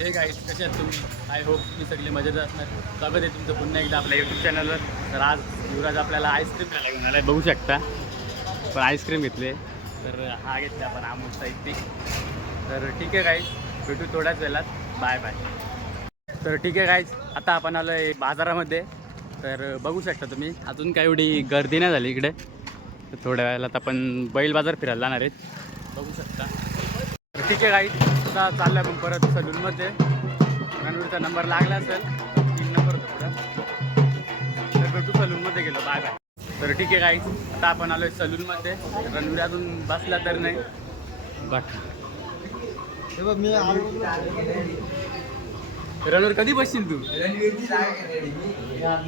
Hey guys कसे आहेत तुम्ही? आय होप तुम्ही सगळे मजेत असणार. स्वागत आहे तुमचं पुन्हा एकदा आपल्या यूट्यूब चॅनलवर. तर आज युवराज आपल्याला आईस्क्रीम खायला घेऊन आला बघू शकता. पण आईस्क्रीम घेतले तर हा घेतला आपण अमूलचा इथे. तर ठीक आहे गाईस, भेटू थोड्याच वेळात. Bye bye. तर ठीक आहे गाईस, आता आपण आलो आहे बाजारामध्ये. तर बघू शकता तुम्ही अजून काय एवढी गर्दी नाही झाली इकडे. तर थोड्या वेळात आपण बैल बाजार फिरायला जाणार आहेत, बघू शकता. तर ठीक आहे गाईस, आता चाललं आपण परत सलूनमध्ये. रणवीरचा नंबर लागला असेल, 3 नंबर होता पुढं. तर भेटू सलूनमध्ये गेलो. Bye bye. तर ठीक आहे गाईस, आता आपण आलो आहे सलूनमध्ये. रणवीर अजून बसला तर नाही बघ. मी रणवीर कधी बसशील तू?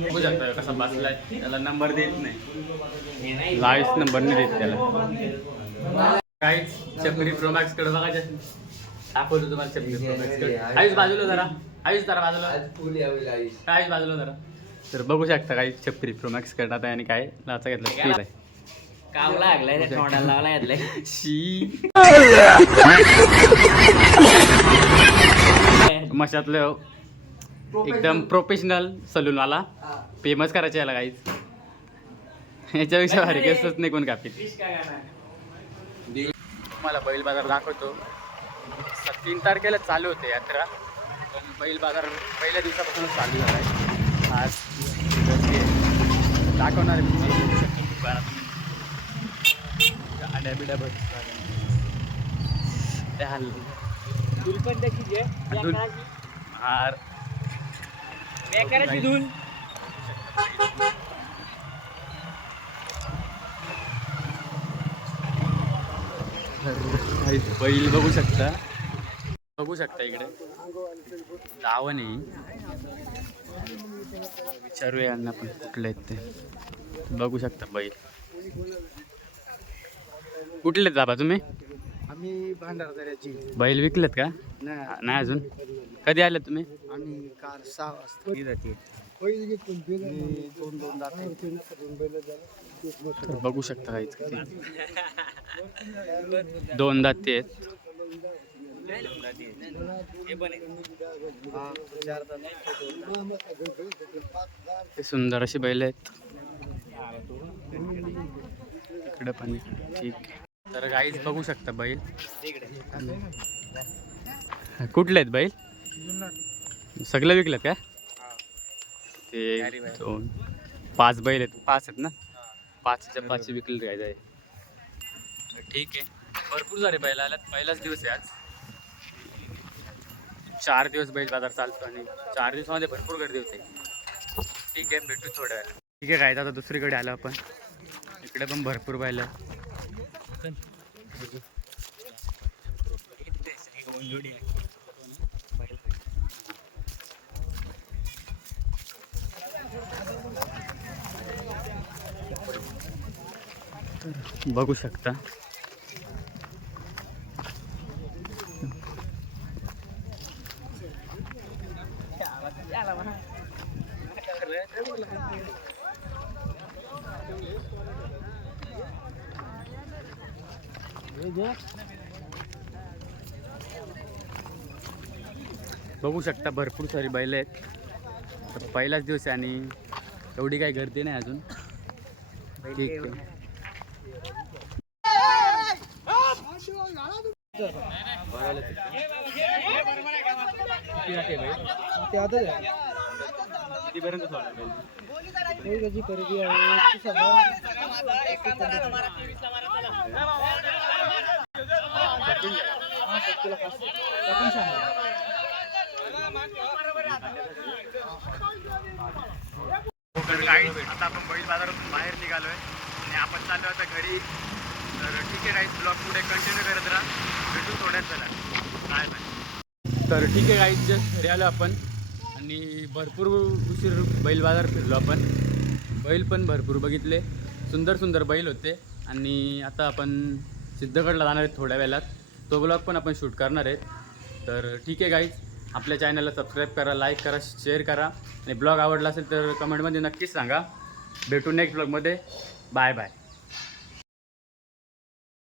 बघू शकता कसा बसलाय. त्याला नंबर देत नाही, लाईस नंबर नाही देत त्याला. काहीच चपरी प्रोमॅक्स कडे बघायचे दाखवतो तुम्हाला. चपरी प्रोमॅक्स कडे आयुष बाजूला जरा, आयुष जरा बाजूला, आयुष बाजूला जरा. तर बघू शकता काही चपरी प्रोमॅक्स करतात आणि काय लाचा घेतला काम लागलाय त्या तोंडाला लावला घेतलाय. शी मशातलं एकदम प्रोफेशनल सलूनवाला. फेमस करायचे याला काहीच. याच्यापेक्षा भारी केसच नाही कोण कापील. तुम्हाला बैल बाजार दाखवतो. 3 तारखेला चालू होते यात्रा, पण बैल बाजार पहिल्या दिवसापासूनच चालू झाला आहे. आज दाखवणार आहे गाड्या बिड्या बस त्या हल्ली हार धुल. बैल बघू शकता, बघू शकता इकडे नाव नाही. विचारूया यांना पण कुठले आहेत ते. बघू शकता बैल कुठले आहेत बाबा तुम्ही? आम्ही भांडारदऱ्याची. बैल विकलेत का? नाही अजून. कधी आले तुम्ही? आम्ही कार 6 वाजता जाते. दोन तर बघू शकता काहीच किती 2 दाते आहेत. ते सुंदर अशी बैल आहेत इकडे पण. ठीक. तर गाईच बघू शकता बैल कुठले आहेत बैल. सगळं विकलेत का? ते 2 5 बैल आहेत. 5 आहेत ना? 5च्या 5 विकले घ्यायचं आहे. ठीक आहे, भरपूर सारे बैल आल्यात. पहिलाच दिवस आहे आज. 4 दिवस बैल बाजार चालतो आणि 4 दिवसामध्ये भरपूर गर्दी होते. ठीक आहे, भेटू थोड्या वेळा. ठीक आहे काय, आता दुसरीकडे आलो आपण. इकडे पण भरपूर बैल आहेत. बघू शकता बघू शकता भरपूर सारी बैल आहेत. तर पहिलाच दिवस आहे आणि एवढी काही गर्दी नाही अजून. ठीक आहे. कितीपर्यंत त्याची खरेदी आहे 30,000. आता आपण बैल बाजारातून बाहेर निघालोय आणि आपण चाललो आता घरी. तर ठीक आहे गाईस, ब्लॉग पुढे कंटिन्यू करत राहा. भेटू थोड्याच वेळा. Bye bye. तर ठीक आहे गाईस, जस्ट घरी आलो आपण आणि भरपूर उशीर बैल बाजार फिरलो आपण. बैल पण भरपूर बघितले. सुंदर सुंदर बैल होते. आणि आता आपण सिद्धगडला जाणार आहेत थोड्या वेळात. तो ब्लॉग पण आपण शूट करणार आहेत. तर ठीक आहे गाईज, आपल्या चॅनलला सबस्क्राईब करा, लाईक करा, शेअर करा. आणि ब्लॉग आवडला असेल तर कमेंटमध्ये नक्कीच सांगा. भेटू नेक्स्ट ब्लॉगमध्ये. Bye bye.